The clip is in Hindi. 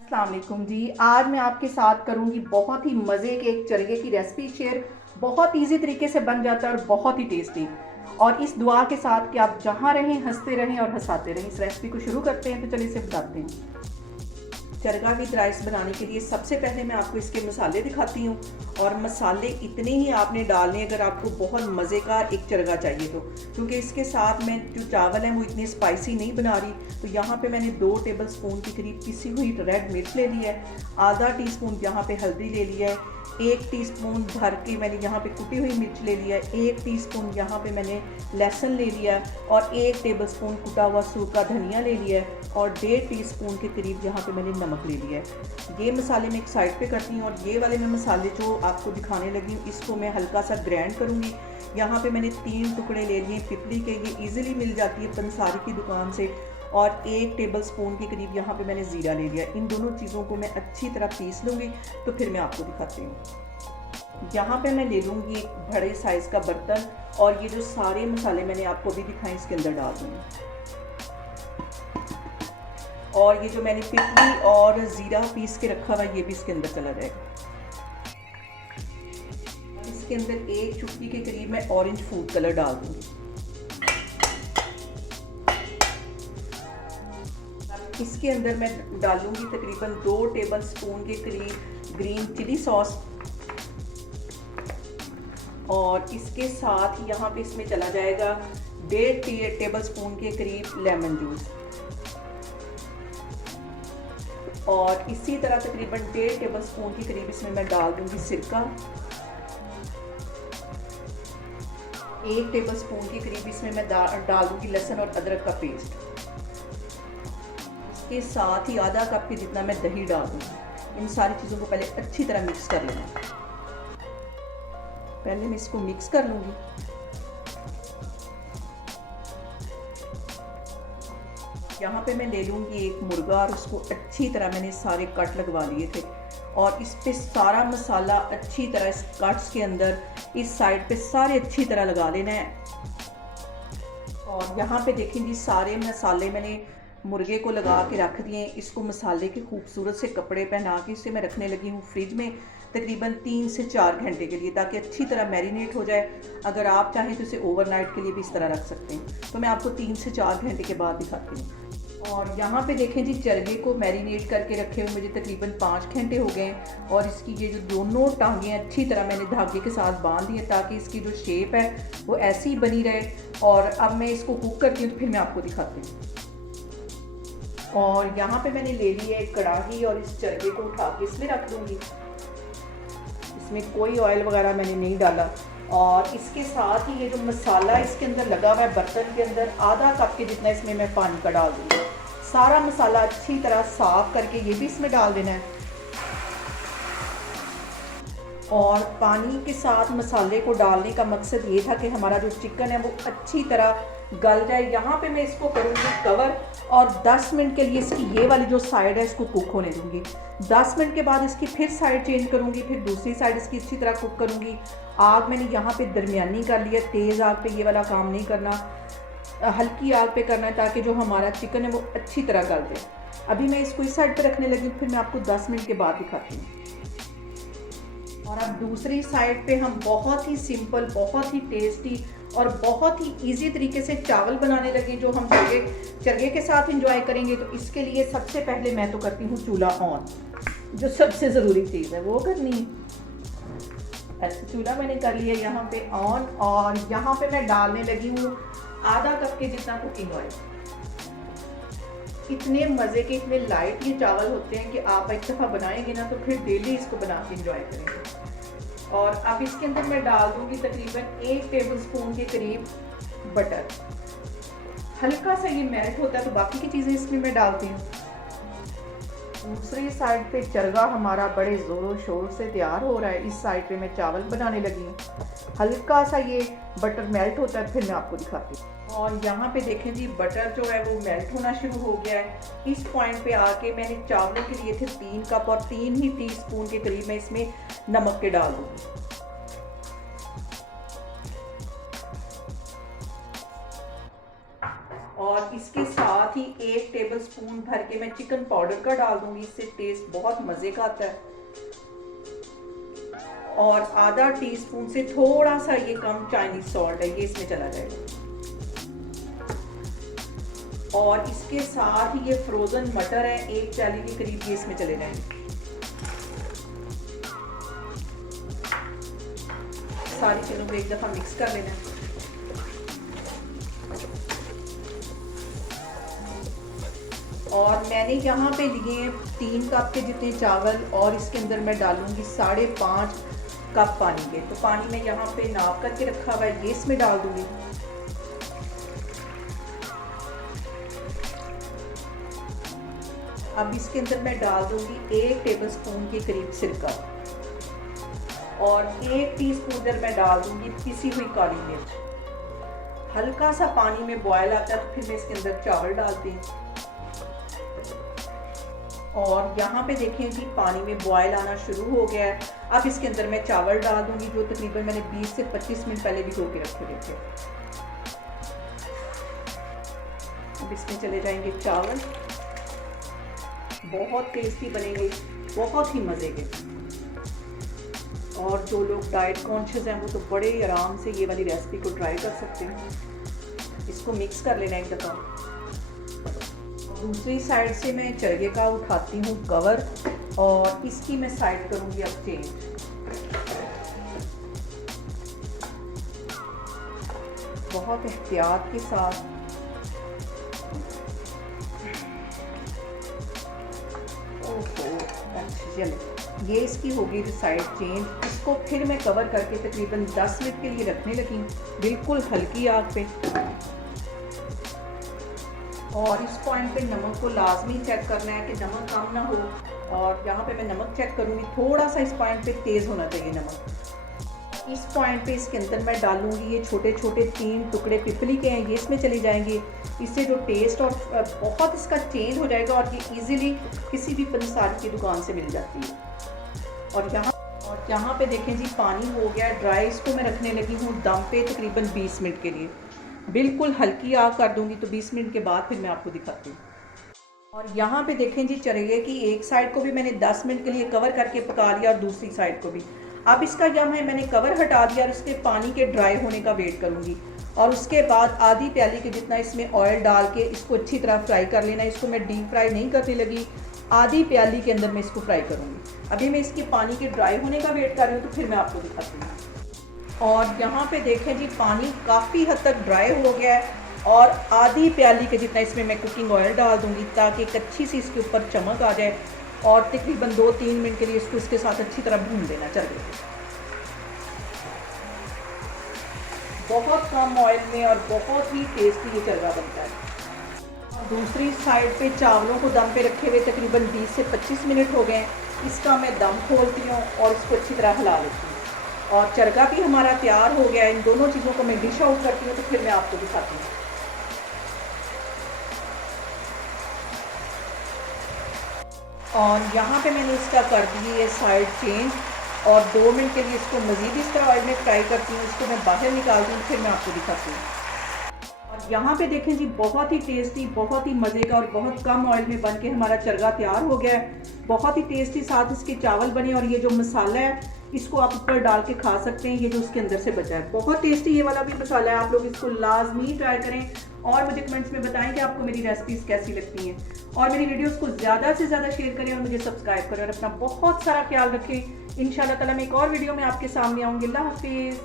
अस्सलाम वालेकुम जी। आज मैं आपके साथ करूंगी बहुत ही मज़े के एक चरगे की रेसिपी शेयर। बहुत इजी तरीके से बन जाता है और बहुत ही टेस्टी। और इस दुआ के साथ कि आप जहाँ रहें हंसते रहें और हंसाते रहें। इस रेसिपी को शुरू करते हैं, तो चलिए इसे बताते हैं। चरगा विद राइस बनाने के लिए सबसे पहले मैं आपको इसके मसाले दिखाती हूँ। और मसाले इतने ही आपने डालने अगर आपको बहुत मज़े का एक चरगा चाहिए तो, क्योंकि इसके साथ मैं जो चावल हैं वो इतनी स्पाइसी नहीं बना रही। तो यहाँ पे मैंने 2 टेबल स्पून के करीब पिसी हुई रेड मिर्च ले ली है, आधा टीस्पून यहाँ पे हल्दी ले लिया है, 1 टीस्पून भर के मैंने यहाँ पे कुटी हुई मिर्च ले लिया है, 1 टीस्पून यहाँ पे मैंने लहसुन ले लिया है और 1 टेबल स्पून कुटा हुआ सूखा धनिया ले लिया है और 1.5 टीस्पून के करीब यहाँ पे मैंने नमक ले लिया है। ये मसाले मैं एक साइड पे करती हूँ और ये वाले मैं मसाले जो आपको दिखाने लगी हूँ इसको मैं हल्का सा ग्राइंड करूँगी। यहाँ पे मैंने 3 टुकड़े ले लिए पिपली के, ये इजीली मिल जाती है पंसारी की दुकान से। और 1 टेबल स्पून के करीब यहाँ पे मैंने ज़ीरा ले लिया। इन दोनों चीज़ों को मैं अच्छी तरह पीस लूँगी, तो फिर मैं आपको दिखाती हूँ। यहाँ पे मैं ले लूँगी एक बड़े साइज़ का बर्तन और ये जो सारे मसाले मैंने आपको अभी दिखाए इसके अंदर डाल दूँगी। और ये जो मैंने पिपली और ज़ीरा पीस के रखा हुआ ये भी इसके अंदर चला जाएगा। इसके अंदर 1 चुटकी के करीब मैं ऑरेंज फूड कलर डाल दूँगी। इसके अंदर मैं डालूंगी तकरीबन 2 टेबल स्पून के करीब ग्रीन चिली सॉस और इसके साथ यहाँ पे इसमें चला जाएगा 1.5 टेबल स्पून के करीब लेमन जूस और इसी तरह तकरीबन 1.5 टेबल स्पून के करीब इसमें मैं डाल दूंगी सिरका। 1 टेबल स्पून के करीब इसमें मैं डाल दूंगी लहसुन और अदरक का पेस्ट। के साथ ही आधा कप के जितना मैं दही डाल दूँगी। इन सारी चीज़ों को पहले अच्छी तरह मिक्स कर लेना। पहले मैं इसको मिक्स कर लूँगी। यहाँ पे मैं ले लूँगी एक मुर्गा और उसको अच्छी तरह मैंने सारे कट लगवा लिए थे और इस पे सारा मसाला अच्छी तरह इस कट्स के अंदर इस साइड पे सारे अच्छी तरह लगा लेना है। और यहाँ पे देखेंगे सारे मसाले मैंने मुर्गे को लगा के रख दिए। इसको मसाले के खूबसूरत से कपड़े पहना के इसे मैं रखने लगी हूँ फ्रिज में तकरीबन 3 से 4 घंटे के लिए, ताकि अच्छी तरह मैरिनेट हो जाए। अगर आप चाहें तो इसे ओवरनाइट के लिए भी इस तरह रख सकते हैं। तो मैं आपको 3 से 4 घंटे के बाद दिखाती हूँ। और यहाँ पे देखें जी, चरगे को मैरिनेट करके रखे हुए मुझे तकरीबन 5 घंटे हो गए हैं और इसकी ये जो दोनों टांगें अच्छी तरह मैंने धागे के साथ बांध दी है ताकि इसकी जो शेप है वो ऐसी ही बनी रहे। और अब मैं इसको कुक करती हूँ तो फिर मैं आपको दिखाती हूँ। और यहाँ पे मैंने ले ली है एक कढ़ाई और इस चरगे को उठा के इसमें रख दूँगी। इसमें कोई ऑयल वगैरह मैंने नहीं डाला। और इसके साथ ही ये जो मसाला इसके अंदर लगा हुआ है बर्तन के अंदर, आधा कप के जितना इसमें मैं पानी का डाल दूँगी। सारा मसाला अच्छी तरह साफ करके ये भी इसमें डाल देना है। और पानी के साथ मसाले को डालने का मकसद ये था कि हमारा जो चिकन है वो अच्छी तरह गल जाए। यहाँ पे मैं इसको करूँगी कवर और 10 मिनट के लिए इसकी ये वाली जो साइड है इसको कुक होने दूँगी। 10 मिनट के बाद इसकी फिर साइड चेंज करूँगी, फिर दूसरी साइड इसकी अच्छी तरह कुक करूँगी। आग मैंने यहाँ पे दरमियानी कर लिया, तेज़ आग पे ये वाला काम नहीं करना, हल्की आग पे करना है ताकि जो हमारा चिकन है वो अच्छी तरह गल जाए। अभी मैं इसको इस साइड पर रखने लगी, फिर मैं आपको 10 मिनट के बाद दिखाती हूँ। और अब दूसरी साइड पे हम बहुत ही सिंपल, बहुत ही टेस्टी और बहुत ही इजी तरीके से चावल बनाने लगे जो हम चरगे के साथ एंजॉय करेंगे। तो इसके लिए सबसे पहले मैं तो करती हूँ चूल्हा ऑन, जो सबसे ज़रूरी चीज़ है वो करनी है। ऐसे चूल्हा मैंने कर लिया यहाँ पे ऑन और यहाँ पे मैं डालने लगी हूँ आधा कप के जितना कुकिंग ऑयल। इतने मज़े के, इतने लाइट ये चावल होते हैं कि आप एक दफ़ा बनाएंगे ना तो फिर डेली इसको बना के एंजॉय करेंगे। और अब इसके अंदर मैं डाल दूँगी तकरीबन 1 टेबल स्पून के करीब बटर। हल्का सा ये मेल्ट होता है तो बाकी की चीज़ें इसमें मैं डालती हूँ। दूसरी साइड पे चरगा हमारा बड़े ज़ोरों शोर से तैयार हो रहा है। इस साइड पे मैं चावल बनाने लगी हूँ। हल्का सा ये बटर मेल्ट होता है फिर मैं आपको दिखाती हूँ। और यहाँ पे देखें जी, बटर जो है वो मेल्ट होना शुरू हो गया है। इस पॉइंट पे आके मैंने चावलों के लिए थे 3 कप और 3 ही टीस्पून के करीब मैं इसमें नमक के डाल दूँगी। और इसके साथ ही 1 टेबलस्पून भर के मैं चिकन पाउडर का डाल दूंगी, इससे टेस्ट बहुत मज़े का आता है। और आधा टीस्पून से थोड़ा सा ये कम चाइनीज सॉल्ट है, ये इसमें चला जाएगा। और इसके साथ ही ये फ्रोजन मटर है, 1 प्याली के करीब, ये इसमें चले जाएंगे। सारी चीज़ों को एक दफ़ा मिक्स कर लेना है। और मैंने यहाँ पे लिए 3 कप के जितने चावल और इसके अंदर मैं डालूंगी 5.5 कप पानी के। तो पानी में यहाँ पे नाप करके रखा हुआ है, ये इसमें डाल दूंगी। अब इसके अंदर मैं डाल दूंगी 1 टेबलस्पून के करीब सिरका और 1 टीस्पून इधर मैं डाल दूंगी पिसी हुई काली मिर्च। हल्का सा पानी में बॉयल आता है तो फिर मैं इसके अंदर चावल डालती हूँ। और यहाँ पे देखें जी पानी में बॉयल आना शुरू हो गया है। अब इसके अंदर मैं चावल डाल दूंगी जो तकरीबन मैंने 20 से 25 मिनट पहले भिगो के रखे हुए थे। अब इसमें चले जाएंगे चावल, बहुत टेस्टी बनेंगे, बहुत ही मज़े के। और जो लोग डाइट कॉन्शियस हैं वो तो बड़े आराम से ये वाली रेसिपी को ट्राई कर सकते हैं। इसको मिक्स कर लेना एक दफ़ा। दूसरी साइड से मैं चरगे का उठाती हूँ कवर और इसकी मैं साइड करूँगी अब चेंज। बहुत एहतियात के साथ चले, ये इसकी होगी साइड चेंज। इसको फिर मैं कवर करके तकरीबन 10 मिनट के लिए रखने लगी, बिल्कुल हल्की आग पे। और इस पॉइंट पे नमक को लाजमी चेक करना है कि नमक कम ना हो। और यहाँ पे मैं नमक चेक करूँगी, थोड़ा सा इस पॉइंट पे तेज़ होना चाहिए नमक। इस पॉइंट पे इसके अंदर मैं डालूँगी ये छोटे छोटे 3 टुकड़े पिपली के हैं, ये इसमें चले जाएंगे। इससे जो टेस्ट और बहुत इसका चेंज हो जाएगा और ये इजीली किसी भी पंसारी की दुकान से मिल जाती है। और यहाँ पे देखें जी पानी हो गया ड्राई। इसको मैं रखने लगी हूँ दम पे तकरीबन 20 मिनट के लिए। बिल्कुल हल्की आग कर दूंगी तो 20 मिनट के बाद फिर मैं आपको दिखाती हूँ। और यहाँ पे देखें जी चरगे की एक साइड को भी मैंने 10 मिनट के लिए कवर करके पका लिया और दूसरी साइड को भी। अब इसका यहाँ है मैंने कवर हटा दिया और इसके पानी के ड्राई होने का वेट करूँगी। और उसके बाद आधी प्याली के जितना इसमें ऑयल डाल के इसको अच्छी तरह फ्राई कर लेना। इसको मैं डीप फ्राई नहीं करने लगी, आधी प्याली के अंदर मैं इसको फ्राई करूँगी। अभी मैं इसके पानी के ड्राई होने का वेट कर रही हूँ तो फिर मैं आपको दिखाती हूँ। और यहाँ पे देखें जी पानी काफ़ी हद तक ड्राई हो गया है और आधी प्याली के जितना इसमें मैं कुकिंग ऑयल डाल दूँगी ताकि एक अच्छी सी इसके ऊपर चमक आ जाए। और तकरीबन 2-3 मिनट के लिए इसको इसके साथ अच्छी तरह भून देना चाहिए, बहुत कम ऑयल में और बहुत ही टेस्टी ये चरगा बनता है। दूसरी साइड पे चावलों को दम पे रखे हुए तकरीबन 20 से 25 मिनट हो गए। इसका मैं दम खोलती हूँ और इसको अच्छी तरह हिला लेती हूँ। और चरगा भी हमारा तैयार हो गया है। इन दोनों चीज़ों को मैं डिश आउट करती हूँ तो फिर मैं आपको दिखाती हूँ। और यहाँ पे मैंने इसका कर दी है साइड चेंज और 2 मिनट के लिए इसको मज़ीद इस तरह ऑयल में फ्राई करती हूँ। इसको मैं बाहर निकालती हूँ फिर मैं आपको दिखाती हूँ। और यहाँ पे देखें जी बहुत ही टेस्टी, बहुत ही मज़े का और बहुत कम ऑयल में बन के हमारा चरगा तैयार हो गया है। बहुत ही टेस्टी साथ इसके चावल बने और ये जो मसाला है इसको आप ऊपर डाल के खा सकते हैं। ये जो उसके अंदर से बचा है बहुत टेस्टी ये वाला भी मसाला है। आप लोग इसको लाजमी ट्राई करें और मुझे कमेंट्स में बताएं कि आपको मेरी रेसिपीज़ कैसी लगती हैं। और मेरी वीडियोस को ज़्यादा से ज़्यादा शेयर करें और मुझे सब्सक्राइब करें और अपना बहुत सारा ख्याल रखें। इंशाल्लाह ताला मैं एक और वीडियो में आपके सामने आऊँगी। अल्लाह हाफिज़।